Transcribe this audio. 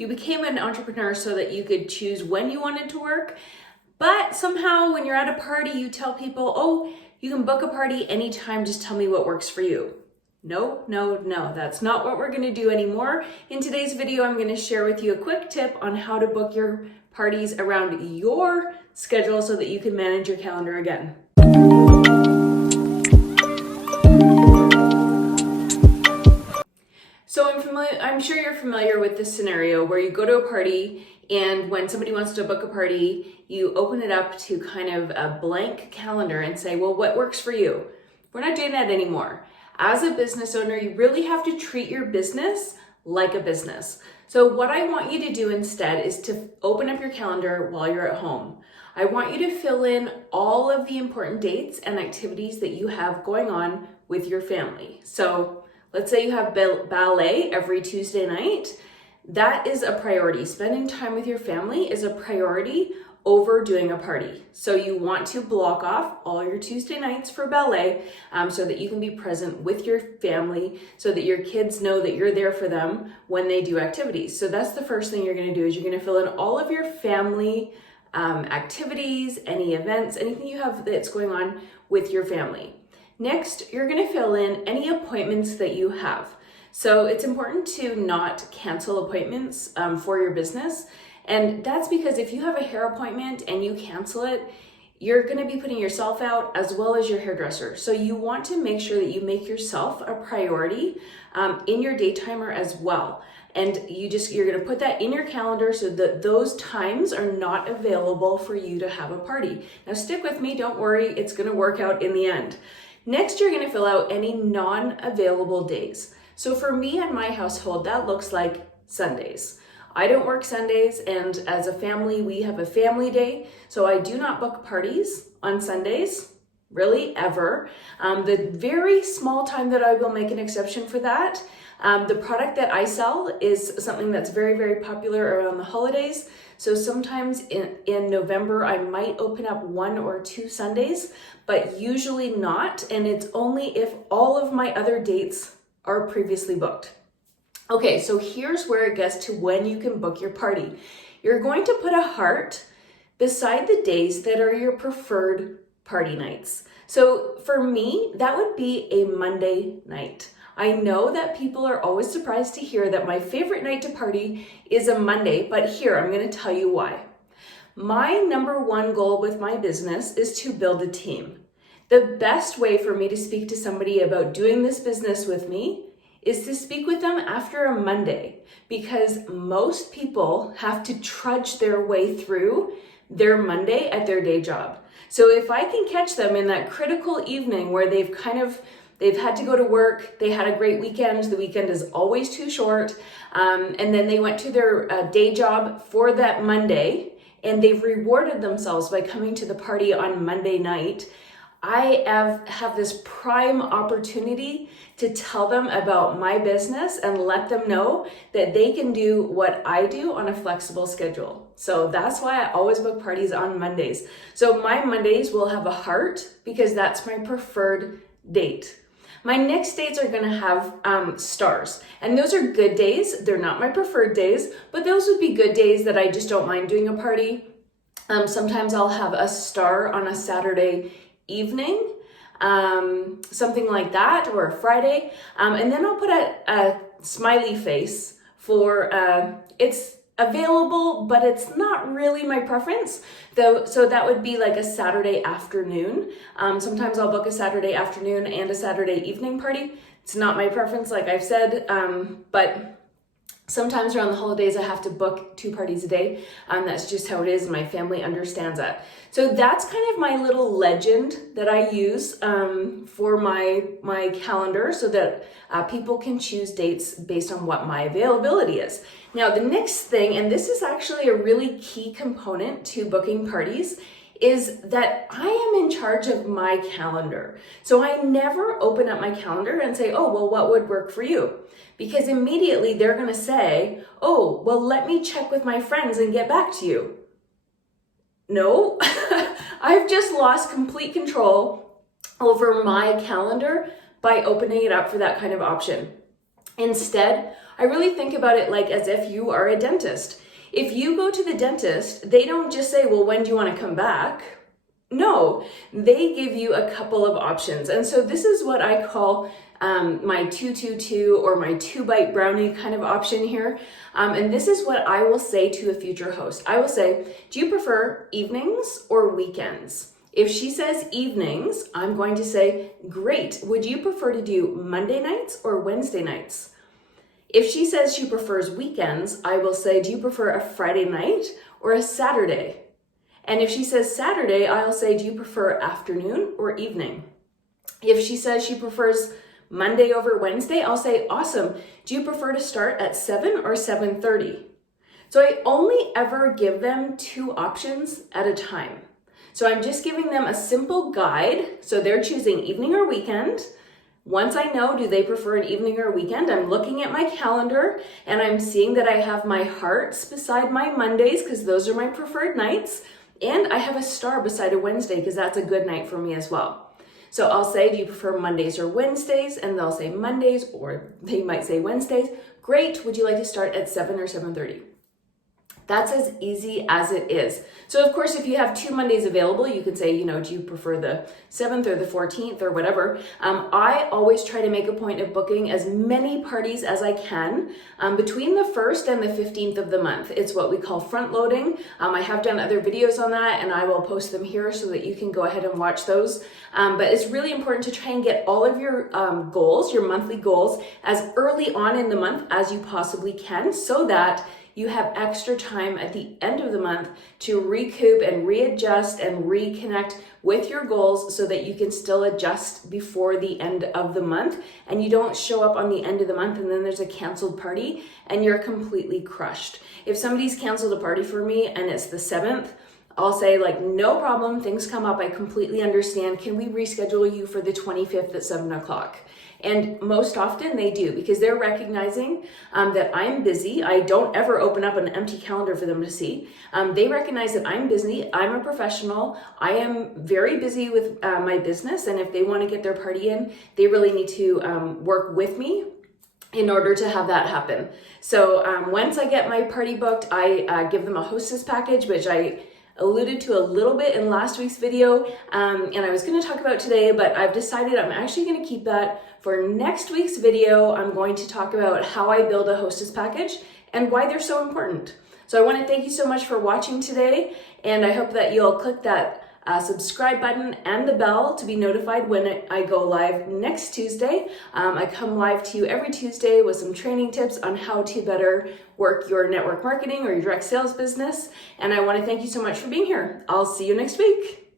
You became an entrepreneur so that you could choose when you wanted to work, but somehow when you're at a party, you tell people, oh, you can book a party anytime, just tell me what works for you. No, that's not what we're gonna do anymore. In today's video, I'm gonna share with you a quick tip on how to book your parties around your schedule so that you can manage your calendar again. So I'm sure you're familiar with this scenario where you go to a party and when somebody wants to book a party, you open it up to kind of a blank calendar and say, well, what works for you? We're not doing that anymore. As a business owner, you really have to treat your business like a business. So what I want you to do instead is to open up your calendar while you're at home. I want you to fill in all of the important dates and activities that you have going on with your family. So let's say you have ballet every Tuesday night. That is a priority. Spending time with your family is a priority over doing a party. So you want to block off all your Tuesday nights for ballet so that you can be present with your family, so that your kids know that you're there for them when they do activities. So that's the first thing you're gonna do, is you're gonna fill in all of your family activities, any events, anything you have that's going on with your family. Next, you're gonna fill in any appointments that you have. So it's important to not cancel appointments for your business. And that's because if you have a hair appointment and you cancel it, you're gonna be putting yourself out as well as your hairdresser. So you want to make sure that you make yourself a priority in your day timer as well. And you're gonna put that in your calendar so that those times are not available for you to have a party. Now stick with me, don't worry, it's gonna work out in the end. Next, you're gonna fill out any non-available days. So for me and my household, that looks like Sundays. I don't work Sundays, and as a family, we have a family day, so I do not book parties on Sundays, really, ever. The very small time that I will make an exception for that, the product that I sell is something that's very, very popular around the holidays. So sometimes in November, I might open up 1 or 2 Sundays, but usually not, and it's only if all of my other dates are previously booked. Okay, so here's where it gets to when you can book your party. You're going to put a heart beside the days that are your preferred party nights. So for me, that would be a Monday night. I know that people are always surprised to hear that my favorite night to party is a Monday, but here, I'm gonna tell you why. My number one goal with my business is to build a team. The best way for me to speak to somebody about doing this business with me is to speak with them after a Monday, because most people have to trudge their way through their Monday at their day job. So if I can catch them in that critical evening where they've had to go to work, they had a great weekend, the weekend is always too short, and then they went to their day job for that Monday, and they've rewarded themselves by coming to the party on Monday night, I have this prime opportunity to tell them about my business and let them know that they can do what I do on a flexible schedule. So that's why I always book parties on Mondays. So my Mondays will have a heart because that's my preferred date. My next dates are gonna have stars, and those are good days. They're not my preferred days, but those would be good days that I just don't mind doing a party. Sometimes I'll have a star on a Saturday evening, something like that, or a Friday, and then I'll put a smiley face for it's available, but it's not really my preference though. So that would be like a Saturday afternoon. Sometimes I'll book a Saturday afternoon and a Saturday evening party. It's not my preference, like I've said, but sometimes around the holidays, I have to book 2 parties a day. That's just how it is. My family understands that. So that's kind of my little legend that I use for my calendar so that people can choose dates based on what my availability is. Now, the next thing, and this is actually a really key component to booking parties, is that I am in charge of my calendar. So I never open up my calendar and say, oh, well, what would work for you? Because immediately they're gonna say, oh, well, let me check with my friends and get back to you. No, I've just lost complete control over my calendar by opening it up for that kind of option. Instead, I really think about it like as if you are a dentist. If you go to the dentist, they don't just say, well, when do you want to come back? No, they give you a couple of options. And so this is what I call my 222 or my 2-bite brownie kind of option here. And this is what I will say to a future host. I will say, do you prefer evenings or weekends? If she says evenings, I'm going to say, great. Would you prefer to do Monday nights or Wednesday nights? If she says she prefers weekends, I will say, do you prefer a Friday night or a Saturday? And if she says Saturday, I'll say, do you prefer afternoon or evening? If she says she prefers Monday over Wednesday, I'll say, awesome. Do you prefer to start at 7 or 7:30? So I only ever give them 2 options at a time. So I'm just giving them a simple guide. So they're choosing evening or weekend. Once I know, do they prefer an evening or a weekend, I'm looking at my calendar and I'm seeing that I have my hearts beside my Mondays because those are my preferred nights. And I have a star beside a Wednesday because that's a good night for me as well. So I'll say, do you prefer Mondays or Wednesdays? And they'll say Mondays, or they might say Wednesdays. Great, would you like to start at 7 or 7:30? That's as easy as it is. So of course, if you have 2 Mondays available, you could say, do you prefer the 7th or the 14th or whatever? I always try to make a point of booking as many parties as I can between the 1st and the 15th of the month. It's what we call front loading. I have done other videos on that and I will post them here so that you can go ahead and watch those. But it's really important to try and get all of your goals, your monthly goals, as early on in the month as you possibly can so that you have extra time at the end of the month to recoup and readjust and reconnect with your goals so that you can still adjust before the end of the month and you don't show up on the end of the month and then there's a canceled party and you're completely crushed. If somebody's canceled a party for me and it's the 7th, I'll say no problem, things come up, I completely understand. Can we reschedule you for the 25th at 7 o'clock? And most often they do because they're recognizing that I'm busy. I don't ever open up an empty calendar for them to see. They recognize that I'm busy. I'm a professional. I am very busy with my business. And if they want to get their party in, they really need to work with me in order to have that happen. So once I get my party booked, I give them a hostess package, which I alluded to a little bit in last week's video, and I was going to talk about today, but I've decided I'm actually going to keep that for next week's video. I'm going to talk about how I build a hostess package and why they're so important. So I want to thank you so much for watching today, and I hope that you'll click that subscribe button and the bell to be notified when I go live next Tuesday. I come live to you every Tuesday with some training tips on how to better work your network marketing or your direct sales business. And I want to thank you so much for being here. I'll see you next week.